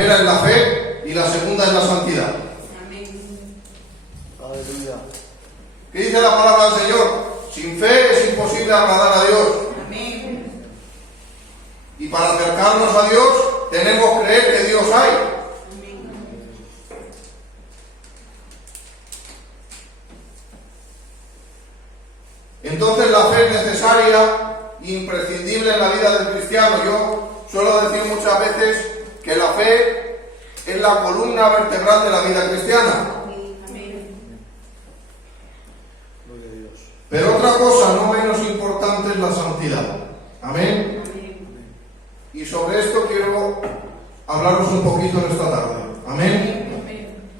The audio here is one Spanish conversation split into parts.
primera es la fe y la segunda es la santidad. Amén. Aleluya. ¿Qué dice la palabra del Señor? Sin fe es imposible agradar a Dios. Amén. Y para acercarnos a Dios tenemos que creer que Dios hay. Amén. Entonces la fe es necesaria e imprescindible en la vida del cristiano. Yo suelo decir muchas veces que la fe es la columna vertebral de la vida cristiana. Amén. Gloria a Dios. Pero otra cosa no menos importante es la santidad. Amén. Amén. Y sobre esto quiero hablaros un poquito en esta tarde. Amén. Amén.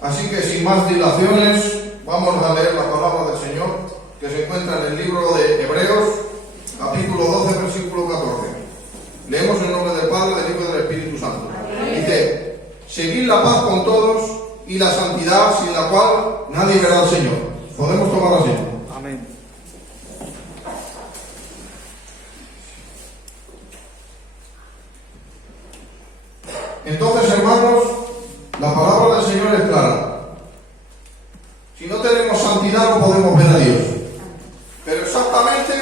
Así que sin más dilaciones, vamos a leer la palabra del Señor que se encuentra en el libro de Hebreos, capítulo 12, versículo 14. Leemos en nombre del Padre, del Hijo y del Espíritu Santo. Dice: seguid la paz con todos y la santidad, sin la cual nadie verá al Señor. Podemos tomar asiento. Amén. Entonces, hermanos, la palabra del Señor es clara. Si no tenemos santidad no podemos ver a Dios. Pero exactamente,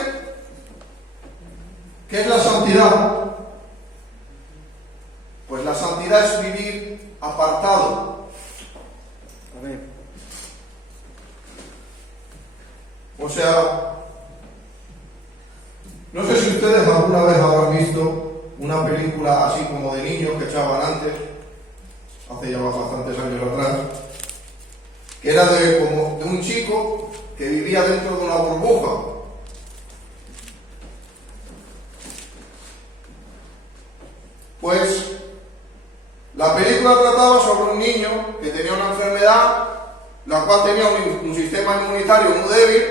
¿qué es la santidad? Pues la santidad es vivir apartado. Amén. O sea, no sé si ustedes alguna vez habrán visto una película así como de niños que echaban antes, hace ya bastantes años atrás, que era de un chico que vivía dentro de una burbuja. Pues la película trataba sobre un niño que tenía una enfermedad, la cual tenía un sistema inmunitario muy débil,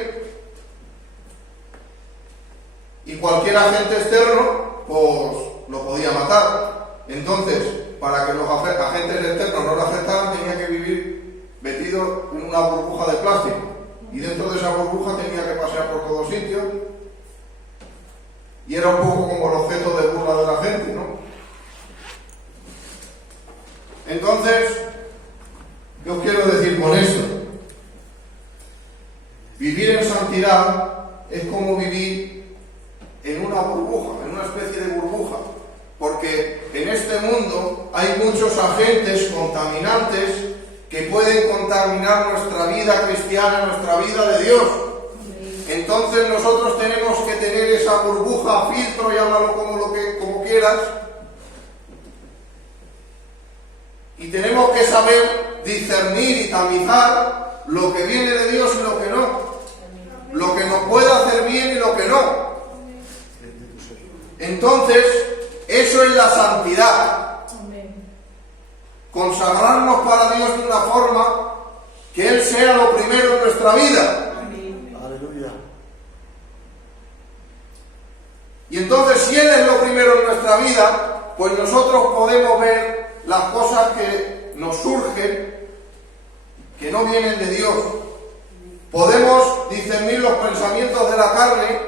y cualquier agente externo pues lo podía matar. Entonces, para que los agentes externos no lo afectaran, tenía que vivir metido en una burbuja de plástico, y dentro de esa burbuja tenía que pasear por todos sitios, y era un poco como el objeto de burla de la gente, ¿no? Entonces, ¿qué os quiero decir con esto? Vivir en santidad es como vivir en una burbuja, en una especie de burbuja, porque en este mundo hay muchos agentes contaminantes que pueden contaminar nuestra vida cristiana, nuestra vida de Dios. Entonces nosotros tenemos que tener esa burbuja, filtro, llámalo como quieras, y tenemos que saber discernir y tamizar lo que viene de Dios y lo que no, lo que nos puede hacer bien y lo que no. Entonces, eso es la santidad. Consagrarnos para Dios de una forma que Él sea lo primero en nuestra vida. Aleluya. Y entonces, si Él es lo primero en nuestra vida, pues nosotros podemos ver las cosas que nos surgen, que no vienen de Dios. Podemos discernir los pensamientos de la carne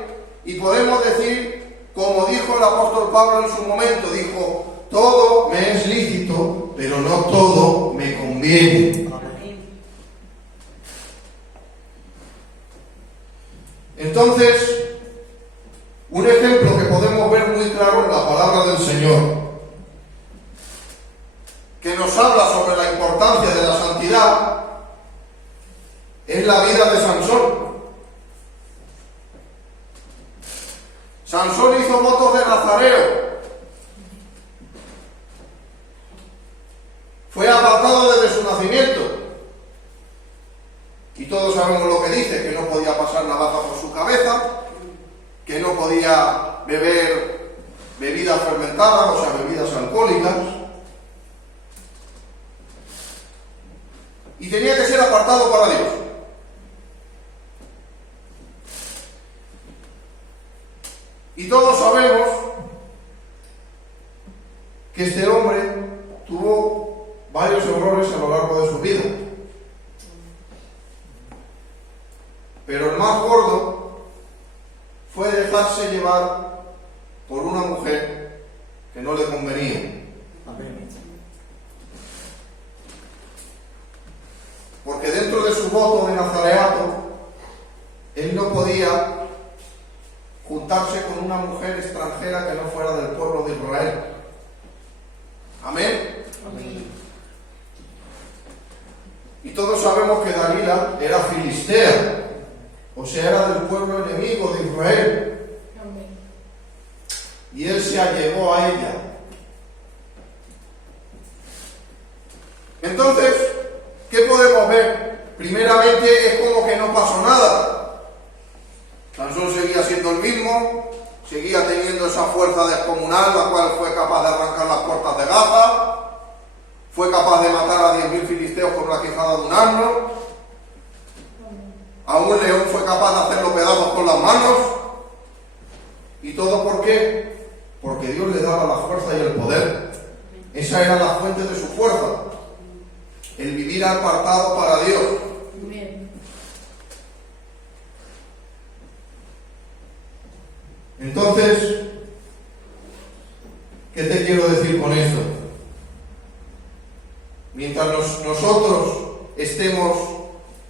y podemos decir, como dijo el apóstol Pablo en su momento, dijo: todo me es lícito, pero no todo me conviene. Entonces, un ejemplo que podemos ver muy claro en la palabra del Señor, que nos habla sobre la importancia de la santidad, es la vida de Sansón. Sansón hizo votos de nazareo. Fue apartado desde su nacimiento. Y todos sabemos lo que dice, que no podía pasar navaja por su cabeza, que no podía beber bebidas fermentadas, o sea, bebidas alcohólicas. Y tenía que ser apartado para Dios. Y todos sabemos que este hombre tuvo varios errores a lo largo de su vida. Pero el más gordo fue dejarse llevar por una mujer que no le convenía. Amén. de su voto de nazareato, él no podía juntarse con una mujer extranjera que no fuera del pueblo de Israel. Amén. Amén. Y todos sabemos que Dalila era filistea, o sea, era del pueblo enemigo de Israel. Amén. Y él se allegó a ella. Entonces, ¿qué podemos ver? Primeramente es como que no pasó nada. Sansón seguía siendo el mismo, seguía teniendo esa fuerza descomunal, la cual fue capaz de arrancar las puertas de Gaza, fue capaz de matar a 10.000 filisteos con la quijada de un asno, a un león fue capaz de hacerlo pedazos con las manos. ¿Y todo por qué? Porque Dios le daba la fuerza y el poder. Esa era la fuente de su fuerza, el vivir apartado para Dios. Amén. Entonces, ¿qué te quiero decir con esto? Mientras nosotros estemos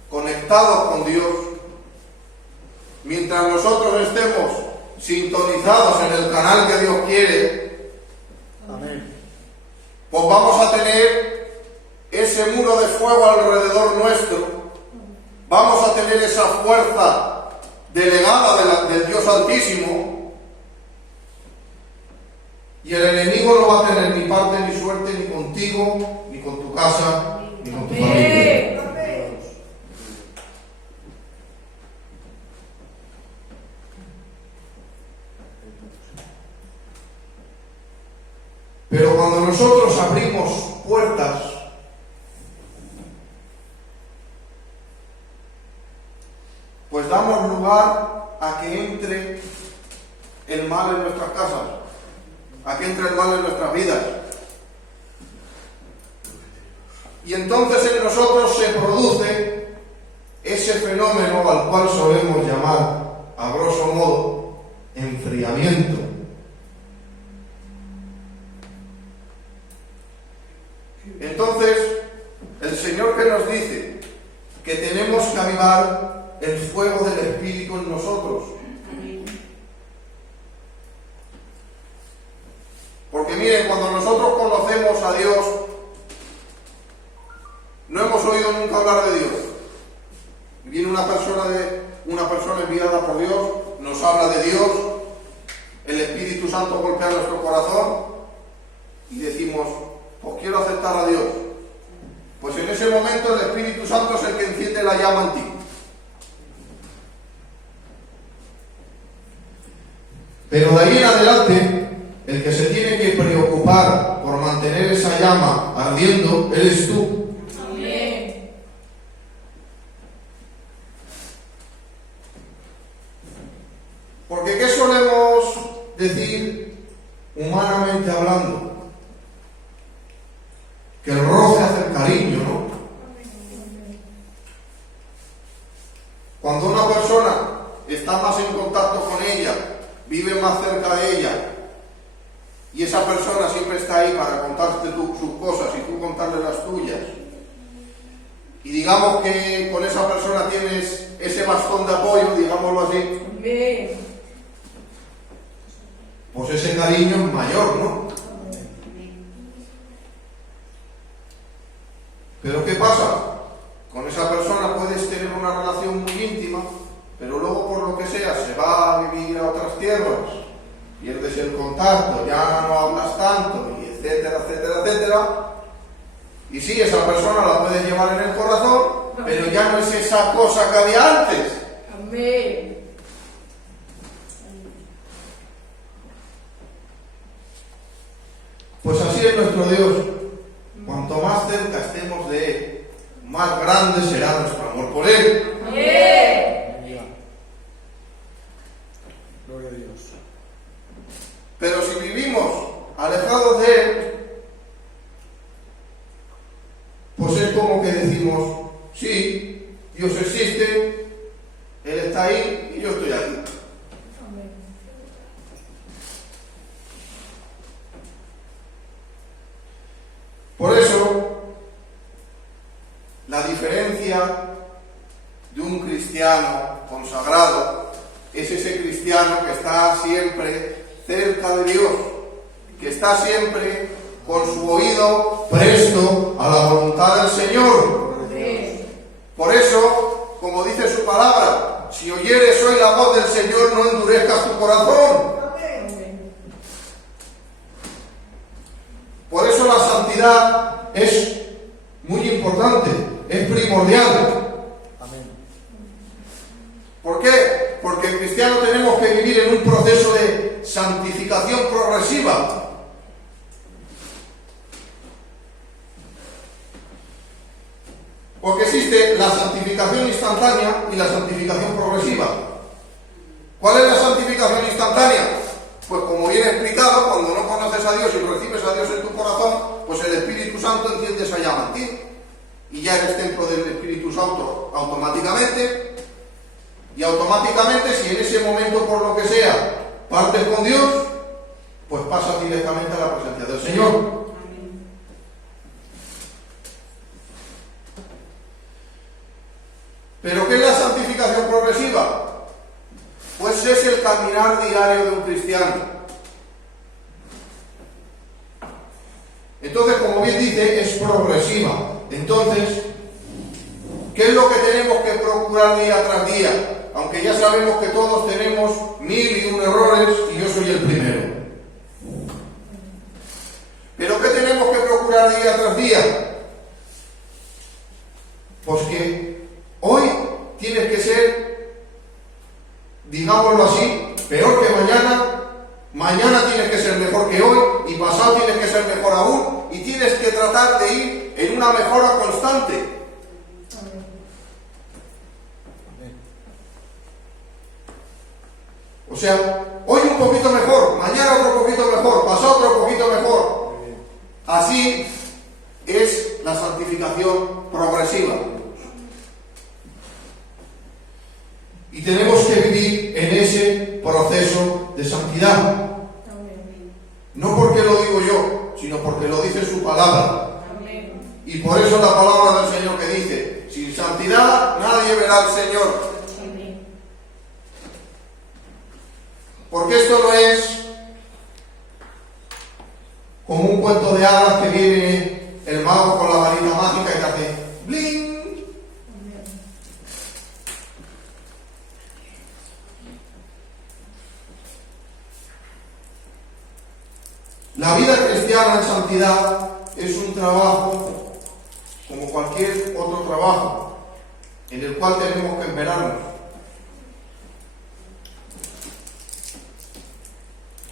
conectados con Dios, mientras nosotros estemos sintonizados en el canal que Dios quiere, Amén. pues vamos a tener ese muro de fuego alrededor nuestro, vamos a tener esa fuerza delegada del Dios Altísimo, y el enemigo no va a tener ni parte ni suerte ni contigo, ni con tu casa, ni con tu familia. Pero cuando nosotros abrimos puertas, pues damos lugar a que entre el mal en nuestras casas, a que entre el mal en nuestras vidas. Y entonces en nosotros se produce ese fenómeno al cual solemos llamar, a grosso modo, enfriamiento. Entonces, el Señor que nos dice que tenemos que avivar el fuego del Espíritu en nosotros. Amén. Porque miren, cuando nosotros conocemos a Dios, no hemos oído nunca hablar de Dios. Viene una persona enviada por Dios, nos habla de Dios, el Espíritu Santo golpea nuestro corazón y decimos, pues quiero aceptar a Dios. Pues en ese momento el Espíritu Santo es el que enciende la llama en ti. Pero de ahí en adelante, el que se tiene que preocupar por mantener esa llama ardiendo, eres tú. Amén. Porque ¿qué solemos decir humanamente hablando? Que el roce hace el cariño, ¿no? Cuando una persona está más en contacto con ella, vive más cerca de ella, y esa persona siempre está ahí para contarte sus cosas y tú contarle las tuyas, y digamos que con esa persona tienes ese bastón de apoyo, digámoslo así, Amén. pues ese cariño es mayor, ¿no? Pero ¿qué pasa? Con esa persona puedes tener una relación muy íntima, pero luego por lo que sea se va a vivir a otras tierras, pierdes el contacto, ya no hablas tanto, y etcétera, etcétera, etcétera. Y sí, esa persona la puedes llevar en el corazón, pero ya no es esa cosa que había antes. Amén. Pues así es nuestro Dios. Cuanto más cerca estemos de Él, más grande será nuestro amor por Él. Amén. Aleluya. Gloria a Dios. Pero si vivimos alejados de Él, pues es como que decimos, sí, Dios existe, Él está ahí y yo estoy aquí. Amén. Por eso, la diferencia cristiano consagrado es ese cristiano que está siempre cerca de Dios, que está siempre con su oído presto a la voluntad del Señor. Amén. Por eso, como dice su palabra, si oyeres hoy la voz del Señor, no endurezcas tu corazón. Amén. Por eso la santidad es muy importante, es primordial. Amén. ¿Por qué? Porque el cristiano tenemos que vivir en un proceso de santificación progresiva. Porque existe la santificación instantánea y la santificación progresiva. ¿Cuál es la santificación instantánea? Pues como bien explicado, cuando no conoces a Dios y recibes a Dios en tu corazón, pues el Espíritu Santo enciende esa llama en ti. Y ya eres templo del Espíritu Santo automáticamente. Y automáticamente, si en ese momento, por lo que sea, partes con Dios, pues pasas directamente a la presencia del Señor. ¿Pero qué es la santificación progresiva? Pues es el caminar diario de un cristiano. Entonces, como bien dice, es progresiva. Entonces, ¿qué es lo que tenemos que procurar día tras día? Aunque ya sabemos que todos tenemos 1001 errores y yo soy el primero. ¿Pero qué tenemos que procurar día tras día? Pues que hoy tienes que ser, digámoslo así, peor que mañana, mañana tienes que ser mejor que hoy y pasado tienes que ser mejor aún y tienes que tratar de ir en una mejora constante. Amén. O sea, hoy un poquito mejor, mañana otro poquito mejor, pasado otro poquito mejor. Así es la santificación progresiva. Y tenemos que vivir en ese proceso de santidad. Amén. No porque lo digo yo, sino porque lo dice su palabra. Amén. Y por eso la palabra del Señor que dice, sin santidad nadie verá al Señor. Amén. Porque esto no es como un cuento de hadas que viene el mago con la varita mágica y te hace ¡bling! Amén. La vida cristiana en santidad es un trabajo como cualquier otro trabajo en el cual tenemos que esperarnos.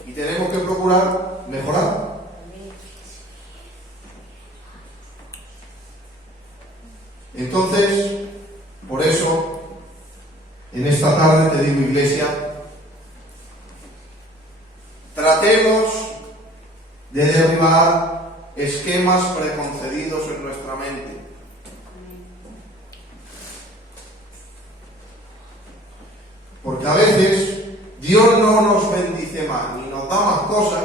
Y tenemos que procurar mejorar. Entonces, por eso, en esta tarde te digo, iglesia, tratemos de derribar esquemas preconcebidos en nuestra mente. Porque a veces Dios no nos bendice más ni nos da más cosas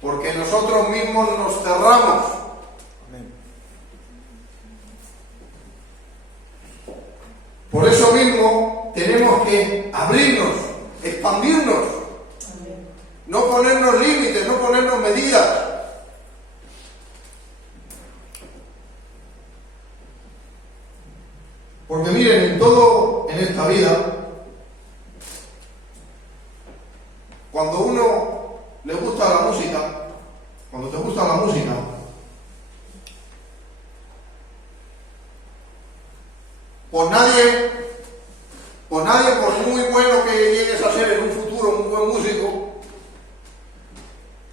porque nosotros mismos nos cerramos. Amén. Por eso mismo tenemos que abrirnos, expandirnos, Amén. no ponernos límites, no ponernos medidas. Porque miren, en todo en esta vida, cuando uno le gusta la música, cuando te gusta la música, pues nadie, por muy bueno que llegues a ser en un futuro un buen músico,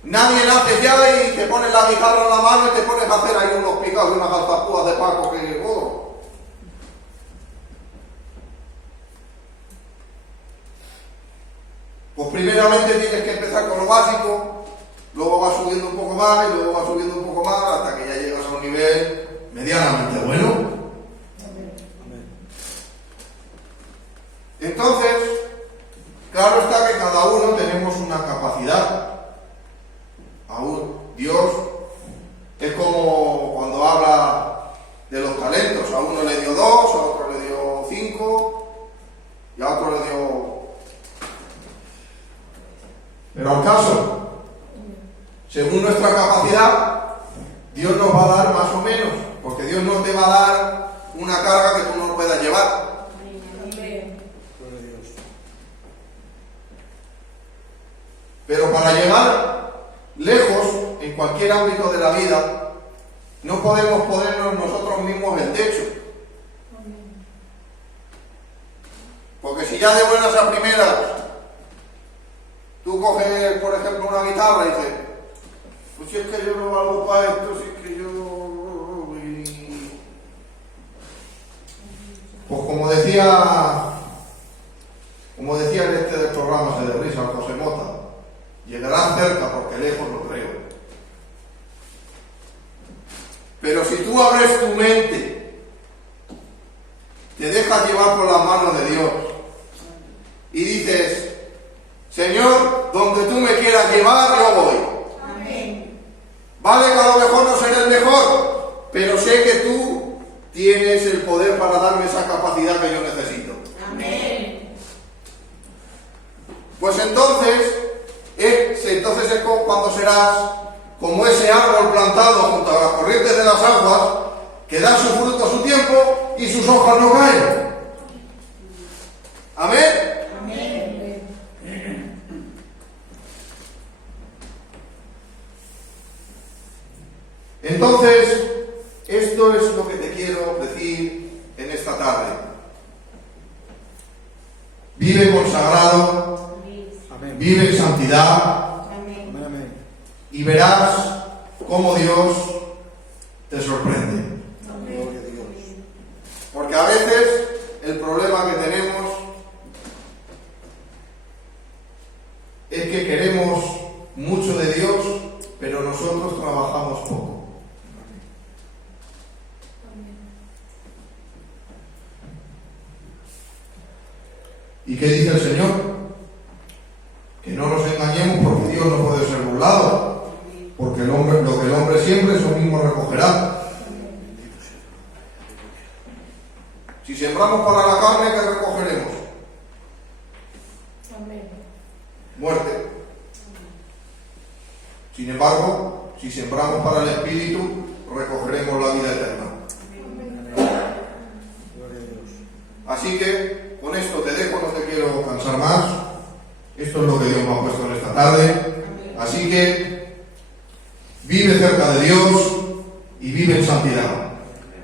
nadie nace ya y te pones la guitarra en la mano y te pones a hacer ahí unos picados y unas alzapúas de Paco que... oh. Pues primeramente tienes que empezar con lo básico, luego vas subiendo un poco más y luego vas subiendo un poco más hasta que ya llegas a un nivel medianamente bueno. Amén. Amén. Entonces, claro está que cada uno tenemos una capacidad. Aún Dios es como cuando habla de los talentos. A uno le dio 2, a otro le dio 5 Dios nos va a dar más o menos, porque Dios no te va a dar una carga que tú no puedas llevar. Amén. Gloria a Dios. Pero para llegar lejos, en cualquier ámbito de la vida, no podemos ponernos nosotros mismos el techo. Amén. Porque si ya de buenas a primeras tú coges, por ejemplo, una guitarra y dices, pues si es que yo no valgo para esto, si es que yo... Pues como decía el del programa de risa, José Mota, llegarán cerca porque lejos lo creo. Pero si tú abres tu mente, te dejas llevar por las manos de Dios y dices, Señor, donde tú me quieras llevar, yo voy. Amén. Vale que a lo mejor no seré el mejor, pero sé que tú tienes el poder para darme esa capacidad que yo necesito. Amén. Pues entonces es cuando serás como ese árbol plantado junto a las corrientes de las aguas, que da su fruto a su tiempo y sus hojas no caen. Amén. Amén. Entonces, esto es lo que te quiero decir en esta tarde. Vive consagrado, Amén. vive en santidad Amén. Amén, amén. y verás cómo Dios te sorprende. Gloria a Dios. Porque a veces el problema que tenemos es que queremos mucho de Dios, pero nosotros trabajamos poco. ¿Y qué dice el Señor? Que no nos engañemos porque Dios no puede ser burlado, porque lo que el hombre siembra eso mismo recogerá. Si sembramos para la carne, ¿qué recogeremos? Amén. Muerte. Sin embargo, si sembramos para el Espíritu, recogeremos la vida eterna. Gloria a Dios. Así que, con esto te dejo, no te quiero cansar más. Esto es lo que Dios me ha puesto en esta tarde. Así que, vive cerca de Dios y vive en santidad.